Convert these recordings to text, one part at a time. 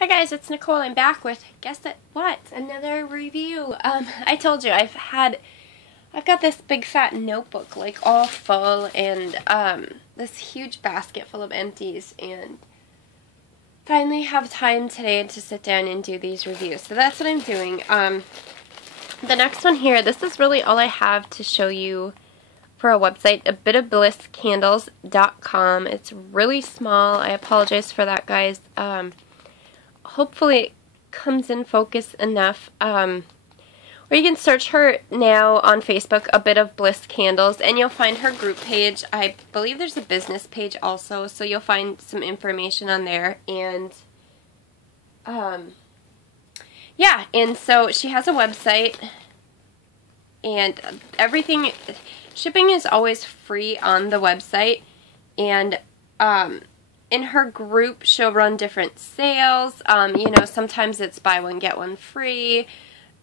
Hi guys, it's Nicole. I'm back with, guess what? Another review. I told you I've got this big fat notebook like all full and this huge basket full of empties, and finally have time today to sit down and do these reviews. So that's what I'm doing. The next one here, this is really all I have to show you for a website, a Bit of Bliss candles.com. It's really small. I apologize for that, guys. Hopefully it comes in focus enough. Or you can search her now on Facebook, A Bit of Bliss Candles, and you'll find her group page. I believe there's a business page also, so you'll find some information on there. And yeah, and so she has a website, and everything, shipping is always free on the website, and in her group, she'll run different sales. You know, sometimes it's buy one, get one free,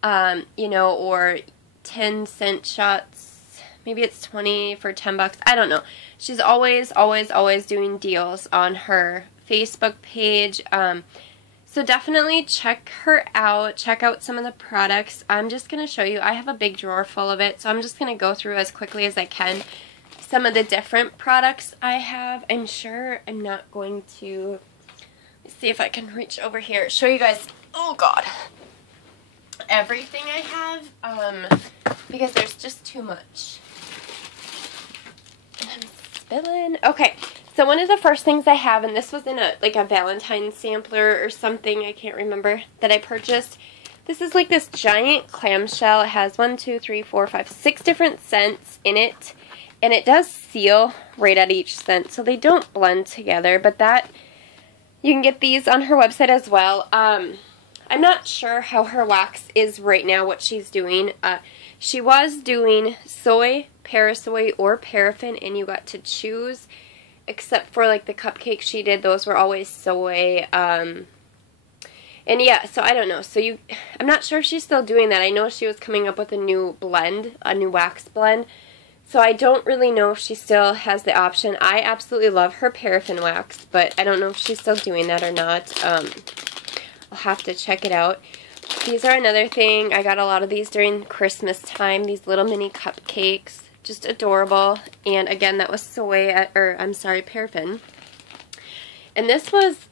you know, or 10-cent shots. Maybe it's 20 for 10 bucks. I don't know. She's always doing deals on her Facebook page. So definitely check her out. Check out some of the products. I'm just going to show you. I have a big drawer full of it, so I'm just going to go through as quickly as I can some of the different products I have. I'm sure I'm not going to, let's see if I can reach over here, show you guys, oh god, everything I have, because there's just too much. And I'm spilling. Okay, so one of the first things I have, and this was in a Valentine's sampler or something, I can't remember, that I purchased. This is like this giant clamshell. It has 6 different scents in it. And it does seal right at each scent, so they don't blend together. But that, you can get these on her website as well. I'm not sure how her wax is right now, what she's doing. She was doing soy, parasoy, or paraffin, and you got to choose. Except for like the cupcakes she did, those were always soy. And yeah, so I don't know. So I'm not sure if she's still doing that. I know she was coming up with a new blend, a new wax blend. So I don't really know if she still has the option. I absolutely love her paraffin wax, but I don't know if she's still doing that or not. I'll have to check it out. These are another thing. I got a lot of these during Christmas time. These little mini cupcakes. Just adorable. And again, that was soy, paraffin. And this was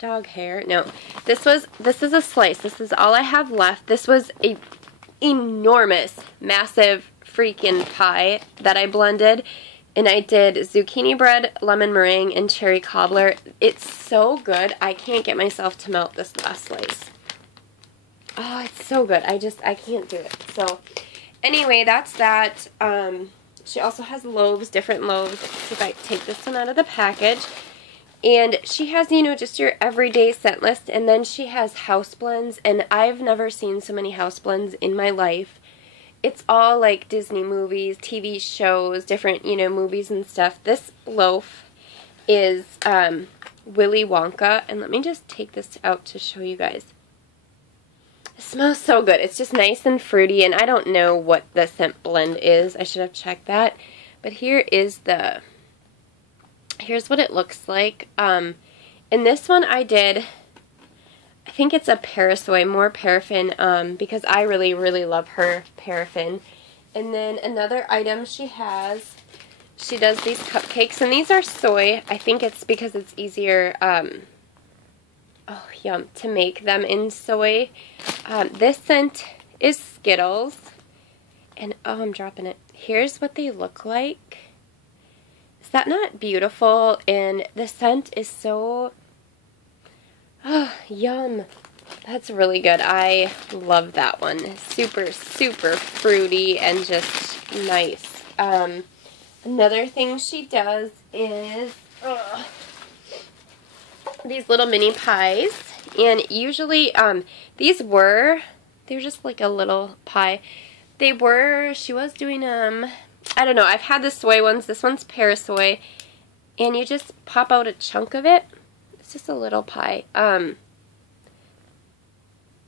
dog hair. No, this is a slice. This is all I have left. This was a enormous, massive freaking pie that I blended, and I did zucchini bread, lemon meringue, and cherry cobbler. It's so good. I can't get myself to melt this last slice. Oh, it's so good. I can't do it. So anyway, that's that. She also has loaves, different loaves. Let's see if I take this one out of the package. And she has, you know, just your everyday scent list, and then she has house blends, and I've never seen so many house blends in my life. It's all like Disney movies, TV shows, different, you know, movies and stuff. This loaf is Willy Wonka, and let me just take this out to show you guys. It smells so good. It's just nice and fruity, and I don't know what the scent blend is. I should have checked that. But here is here's what it looks like. In this one I did, I think it's a parasoy, more paraffin, because I really, really love her paraffin. And then another item she does these cupcakes, and these are soy. I think it's because it's easier, oh yum, to make them in soy. This scent is Skittles, and oh, I'm dropping it. Here's what they look like. Is that not beautiful? And the scent is so, oh, yum. That's really good. I love that one. Super, super fruity and just nice. Another thing she does is these little mini pies. And usually, they're just like a little pie. She was doing I don't know, I've had the soy ones. This one's parasoy. And you just pop out a chunk of it. It's just a little pie. Oh,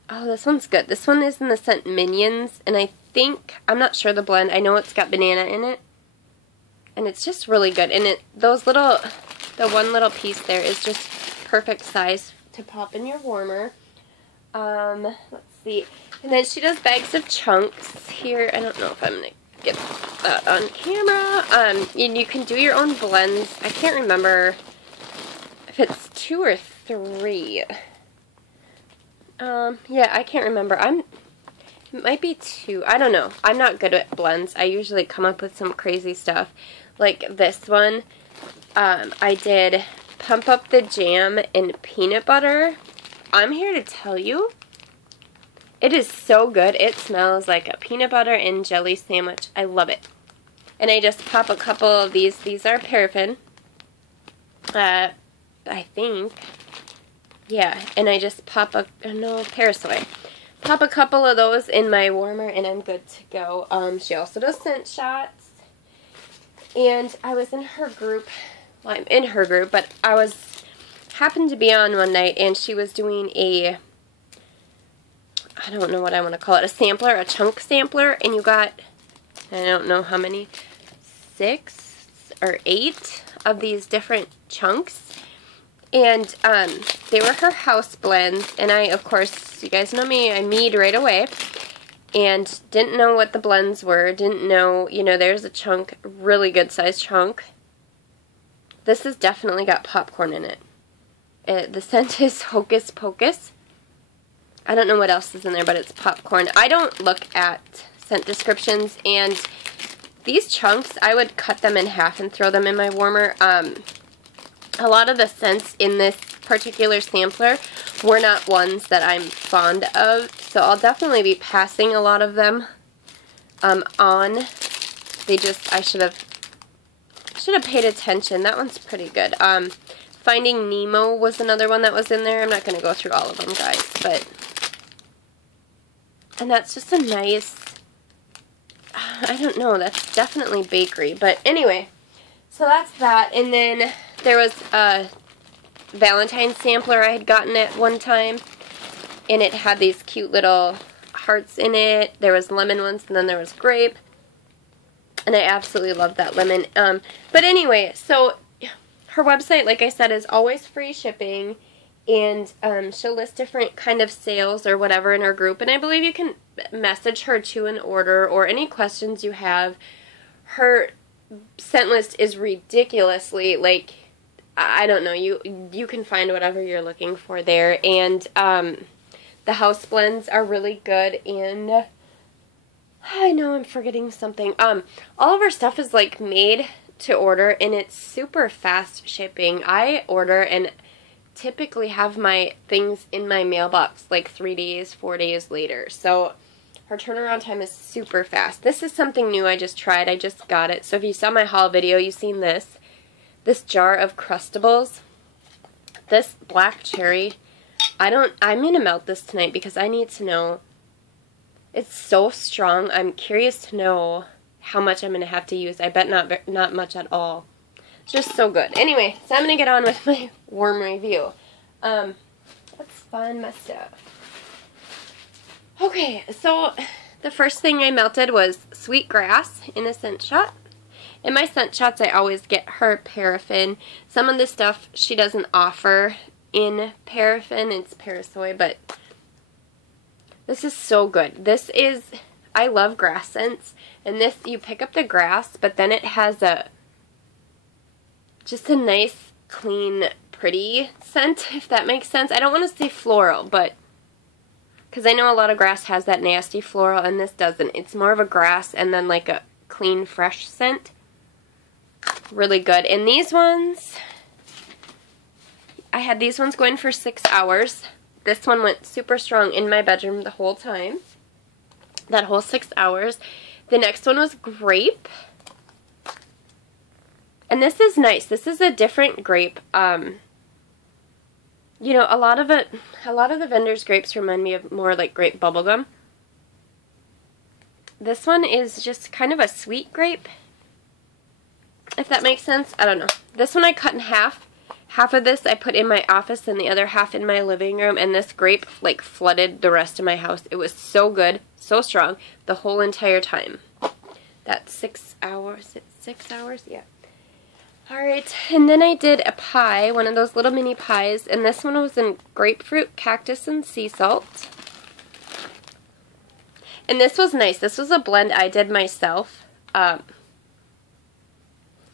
this one's good. This one is in the scent Minions. And I think, I'm not sure the blend. I know it's got banana in it. And it's just really good. And the one little piece there is just perfect size to pop in your warmer. Let's see. And then she does bags of chunks here. I don't know if I'm going to get that on camera. And you can do your own blends. I can't remember if it's 2 or 3. Yeah, I can't remember. It might be 2. I don't know. I'm not good at blends. I usually come up with some crazy stuff. Like this one, I did pump up the jam in peanut butter. I'm here to tell you, it is so good. It smells like a peanut butter and jelly sandwich. I love it. And I just pop a couple of these. These are paraffin. I think. Yeah, and I just pop Parasoy. Pop a couple of those in my warmer and I'm good to go. She also does scent shots. And I was in her group. Well, I'm in her group, but happened to be on one night and she was doing I don't know what I want to call it, a chunk sampler, and you got, I don't know how many, 6 or 8 of these different chunks. And they were her house blends, and I, of course, you guys know me, I mead right away, and didn't know what the blends were, didn't know, there's a chunk, really good sized chunk. This has definitely got popcorn in it. The scent is Hocus Pocus. I don't know what else is in there, but it's popcorn. I don't look at scent descriptions, and these chunks, I would cut them in half and throw them in my warmer. A lot of the scents in this particular sampler were not ones that I'm fond of, so I'll definitely be passing a lot of them on. I should have paid attention. That one's pretty good. Finding Nemo was another one that was in there. I'm not going to go through all of them, guys, but... And that's just a nice... I don't know, that's definitely bakery. But anyway, so that's that. And then there was a Valentine's sampler I had gotten at one time. And it had these cute little hearts in it. There was lemon ones, and then there was grape. And I absolutely love that lemon. But anyway, so her website, like I said, is always free shipping. And she'll list different kind of sales or whatever in her group. And I believe you can message her to an order or any questions you have. Her scent list is ridiculously, like, I don't know, you can find whatever you're looking for there. And the house blends are really good. And I know I'm forgetting something. All of her stuff is like made to order, and it's super fast shipping. I order and typically have my things in my mailbox like 3 days, 4 days later. So her turnaround time is super fast. This is something new I just tried. I just got it. So if you saw my haul video, you've seen this jar of Crustables. This black cherry. I'm going to melt this tonight because I need to know. It's so strong. I'm curious to know how much I'm going to have to use. I bet not much at all. Just so good. Anyway, so I'm going to get on with my warm review. Let's find my stuff. Okay, so the first thing I melted was sweet grass in a scent shot. In my scent shots, I always get her paraffin. Some of the stuff she doesn't offer in paraffin. It's Parasoy, but this is so good. I love grass scents. And this, you pick up the grass, but then it has just a nice, clean, pretty scent, if that makes sense. I don't want to say floral, but because I know a lot of grass has that nasty floral, and this doesn't. It's more of a grass and then like a clean, fresh scent. Really good. And these ones, I had these ones going for 6 hours. This one went super strong in my bedroom the whole time. That whole 6 hours. The next one was grape. And this is nice. This is a different grape. You know, a lot of the vendors' grapes remind me of more like grape bubblegum. This one is just kind of a sweet grape, if that makes sense. I don't know. This one I cut in half. Half of this I put in my office and the other half in my living room, and this grape like flooded the rest of my house. It was so good, so strong, the whole entire time. That's 6 hours. It's 6 hours? Yeah. Alright, and then I did a pie, one of those little mini pies, and this one was in grapefruit, cactus, and sea salt. And this was nice. This was a blend I did myself. It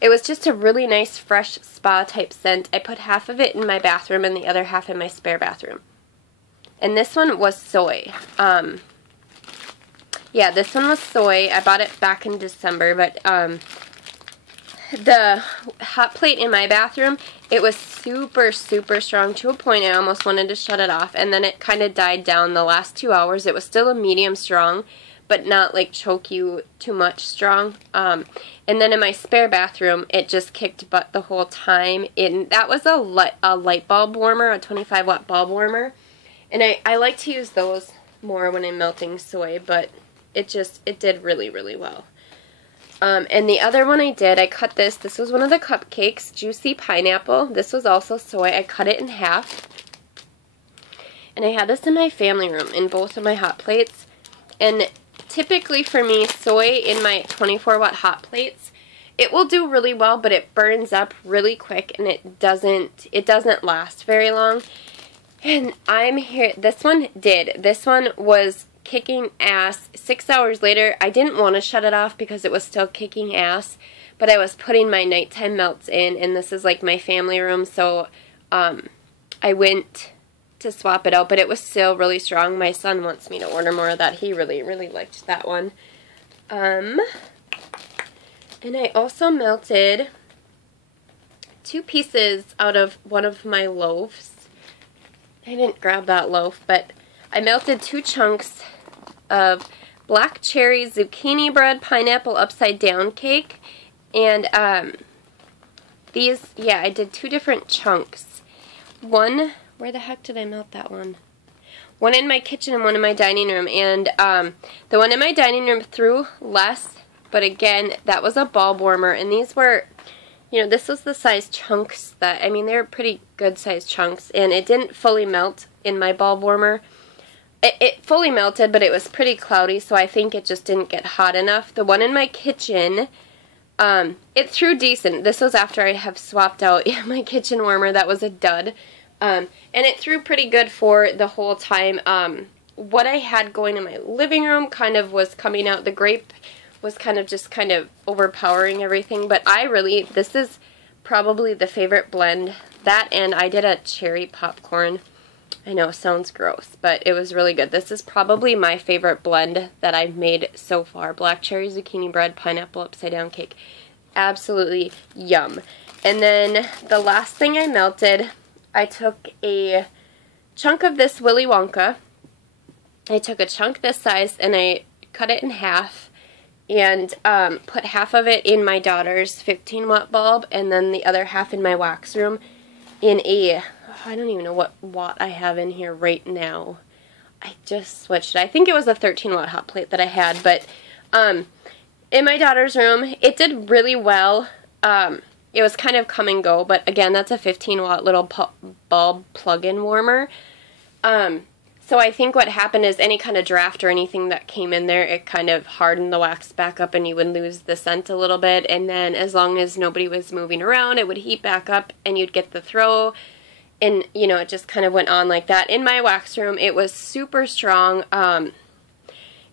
was just a really nice, fresh spa type scent. I put half of it in my bathroom and the other half in my spare bathroom. And this one was soy. Yeah, this one was soy. I bought it back in December, but the hot plate in my bathroom, it was super, super strong to a point I almost wanted to shut it off, and then it kind of died down the last 2 hours. It was still a medium strong, but not like choke you too much strong. And then in my spare bathroom, it just kicked butt the whole time. That was a light bulb warmer, a 25 watt bulb warmer, and I like to use those more when I'm melting soy, but it did really, really well. And the other one I cut this was one of the cupcakes, juicy pineapple. This was also soy. I cut it in half. And I had this in my family room in both of my hot plates. And typically for me, soy in my 24 watt hot plates, it will do really well, but it burns up really quick and it doesn't last very long. And I'm here, this one did. This one was kicking ass. 6 hours later, I didn't want to shut it off because it was still kicking ass, but I was putting my nighttime melts in, and this is like my family room, so I went to swap it out, but it was still really strong. My son wants me to order more of that. He really, really liked that one. And I also melted 2 pieces out of one of my loaves. I didn't grab that loaf, but I melted 2 chunks of black cherry zucchini bread pineapple upside down cake, and these, yeah, I did 2 different chunks. One, where the heck did I melt that one? One in my kitchen and one in my dining room, and the one in my dining room threw less, but again, that was a bulb warmer, and these were, you know, this was the size chunks that, I mean, they were pretty good size chunks, and it didn't fully melt in my bulb warmer. It fully melted, but it was pretty cloudy, so I think it just didn't get hot enough. The one in my kitchen, it threw decent. This was after I have swapped out my kitchen warmer. That was a dud. And it threw pretty good for the whole time. What I had going in my living room kind of was coming out. The grape was kind of overpowering everything. But this is probably the favorite blend. That, and I did a cherry popcorn. I know, sounds gross, but it was really good. This is probably my favorite blend that I've made so far. Black cherry zucchini bread, pineapple upside down cake. Absolutely yum. And then the last thing I melted, I took a chunk of this Willy Wonka. I took a chunk this size and I cut it in half and put half of it in my daughter's 15 watt bulb and then the other half in my wax room in a, I don't even know what watt I have in here right now. I just switched it. I think it was a 13 watt hot plate that I had, but in my daughter's room, it did really well. It was kind of come and go, but again, that's a 15 watt little bulb plug-in warmer. So I think what happened is any kind of draft or anything that came in there, it kind of hardened the wax back up and you would lose the scent a little bit, and then as long as nobody was moving around, it would heat back up and you'd get the throw. And, you know, it just kind of went on like that. In my wax room, it was super strong.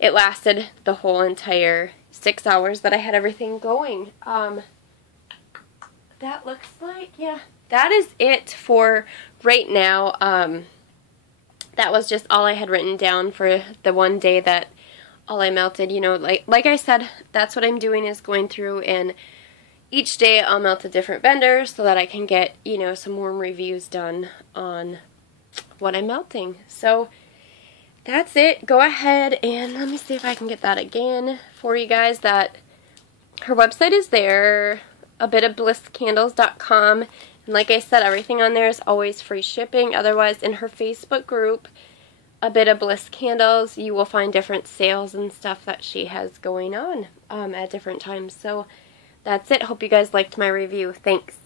It lasted the whole entire 6 hours that I had everything going. That looks like, yeah, that is it for right now. That was just all I had written down for the one day that all I melted. You know, like I said, that's what I'm doing, is going through and each day I'll melt a different vendor so that I can get, you know, some warm reviews done on what I'm melting. So that's it. Go ahead and let me see if I can get that again for you guys. That her website is there, abitofblisscandles.com. And like I said, everything on there is always free shipping. Otherwise, in her Facebook group, A Bit of Bliss Candles, you will find different sales and stuff that she has going on at different times. So that's it. Hope you guys liked my review. Thanks.